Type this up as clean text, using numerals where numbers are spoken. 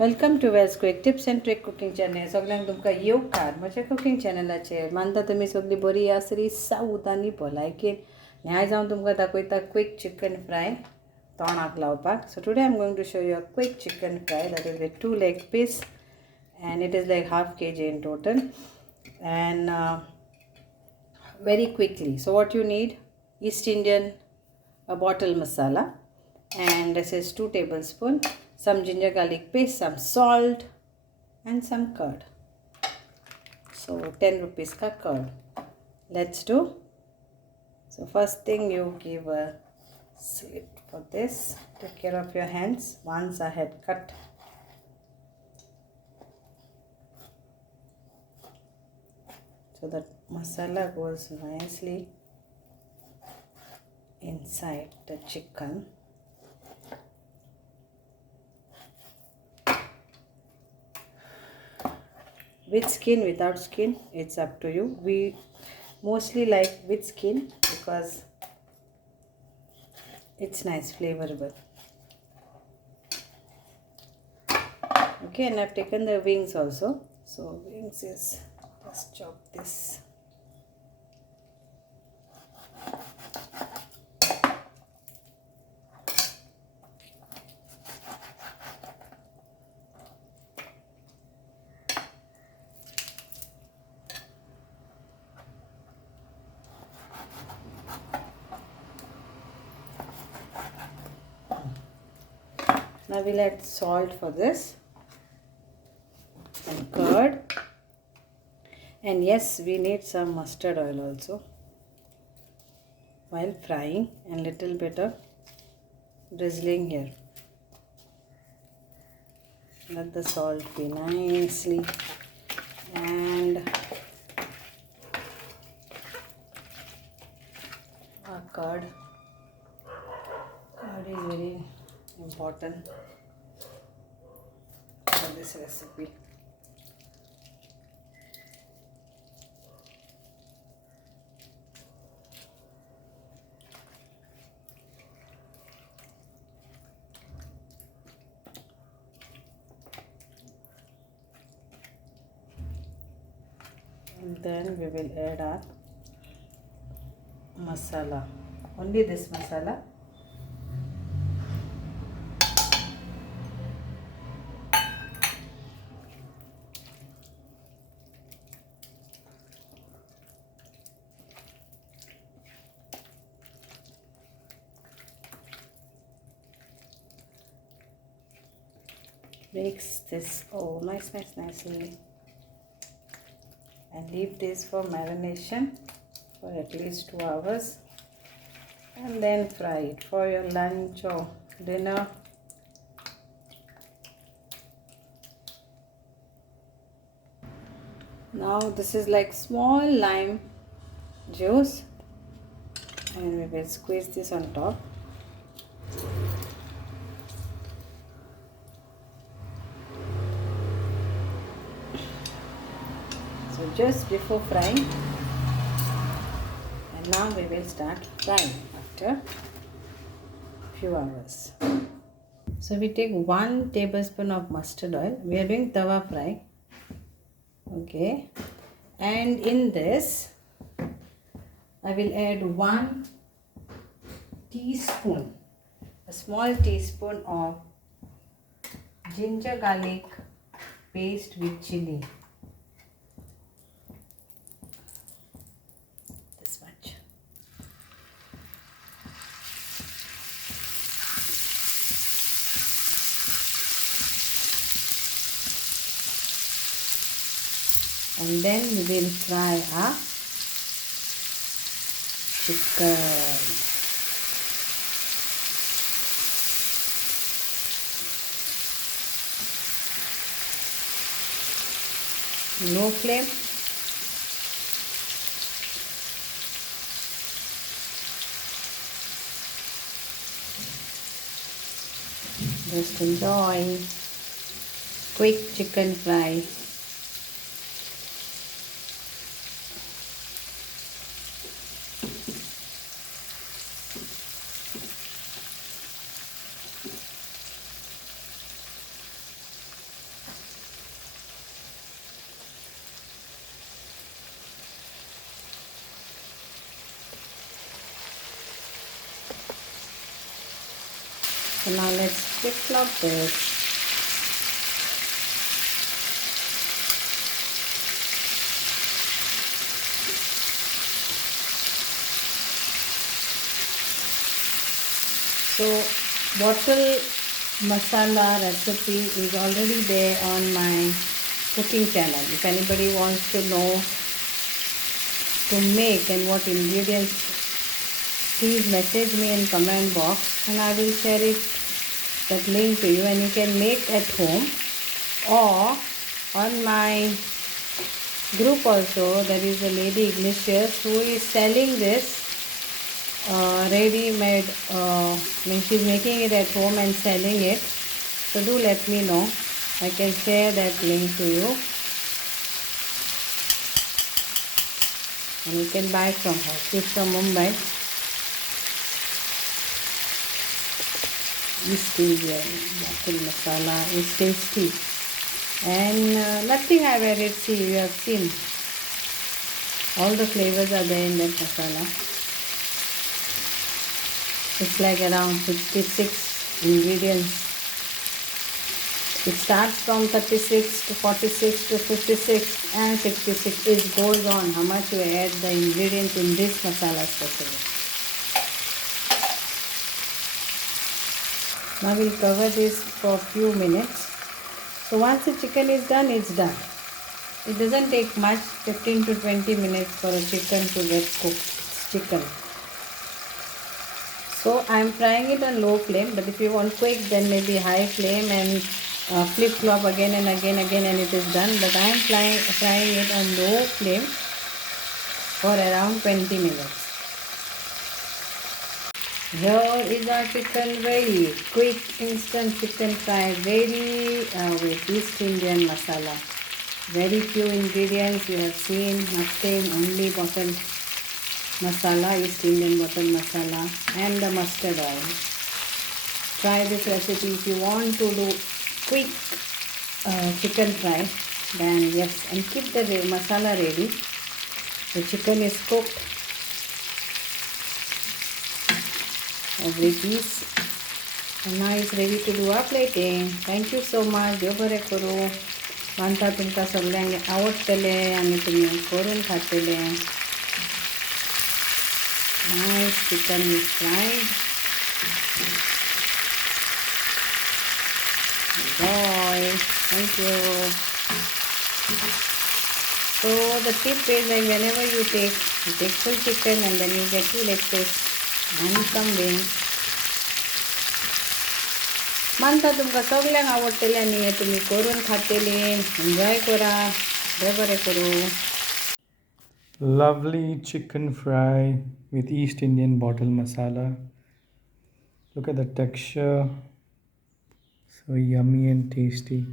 Welcome to Wells Quick Tips and Trick Cooking Channel. सगळ्यांक तुमकां येवकार म्हज्या कुकिंग चॅनलाचेर. मानता तुमी सगळीं बरी आसरी सावूत आनी भलायकेन. आनी आयज हांव तुमकां दाखयता क्विक चिकन फ्राय तोंडाक लावपाक. So today I'm going to show you a quick chicken fry that is with 2 leg piece and it is like half kg in total and very quickly. So what you need: East Indian, a bottle masala, and this is 2 tablespoons, some ginger garlic paste, some salt and some curd. So 10 rupees ka curd. Let's do. So first thing, you give a slit for this. Take care of your hands. Once I had cut so that masala goes nicely inside the chicken. With skin, without skin, it's up to you. We mostly like with skin because it's nice, flavorable. Okay, and I've taken the wings also. So wings is, just chop this. Now we'll add salt for this and curd, and yes, we need some mustard oil also while frying, and little bit of drizzling here. Let the salt be nicely, and our curd is very important for this recipe. And then we will add our masala, only this masala. Mix this nicely and leave this for marination for at least 2 hours, and then fry it for your lunch or dinner. Now this is like small lime juice, and we will squeeze this on top. So just before frying, and now we will start frying after few hours. So we take 1 tablespoon of mustard oil. We are doing tawa fry. Okay, and in this I will add 1 teaspoon, a small teaspoon of ginger garlic paste with chili. This much. And then we will fry our chicken. Low flame. Just enjoy quick chicken fry. So now let's flip-flop this. So bottle masala recipe is already there on my cooking channel. If anybody wants to know to make and what ingredients, please message me in comment box and I will share it, that link to you, and you can make at home, or on my group also there is a lady Ignatius who is selling this ready-made, means she's making it at home and selling it. So do let me know. I can share that link to you and you can buy from her. She's from Mumbai, East Indian. Bottle masala is tasty and nothing I've added. See, you have seen all the flavors are there in that masala. It's like around 56 ingredients. It starts from 36 to 46 to 56 and 66. It goes on how much you add the ingredients in this masala especially. Now we'll cover this for a few minutes. So once the chicken is done, it's done. It doesn't take much, 15 to 20 minutes for a chicken to get cooked. Chicken. So I'm frying it on low flame, but if you want quick, then maybe high flame and flip-flop again and again and it is done. But I'm frying it on low flame for around 20 minutes. Here is our chicken ready. Quick instant chicken fry, ready with East Indian masala. Very few ingredients, you have seen, nothing, only bottle masala, East Indian bottle masala and the mustard oil. Try this recipe if you want to do quick chicken fry, then yes, and keep the masala ready. The chicken is cooked, every piece, and now it's ready to do our plating. Thank you so much. देव बरें करूं. मानता तुमकां सगळ्यांक आवडटलें आनी तुमी करून खातले. Nice chicken is fried. Enjoy. Thank you. So the tip is like whenever you take full chicken and then you get 2 leg pieces and some wings. मानता तुमकां सगळ्यांक आवडटलें आनी हें तुमी करून खातली. एन्जॉय करा. देव बरें करूं. Lovely chicken fry with East Indian bottle masala. Look at the texture, so yummy and tasty.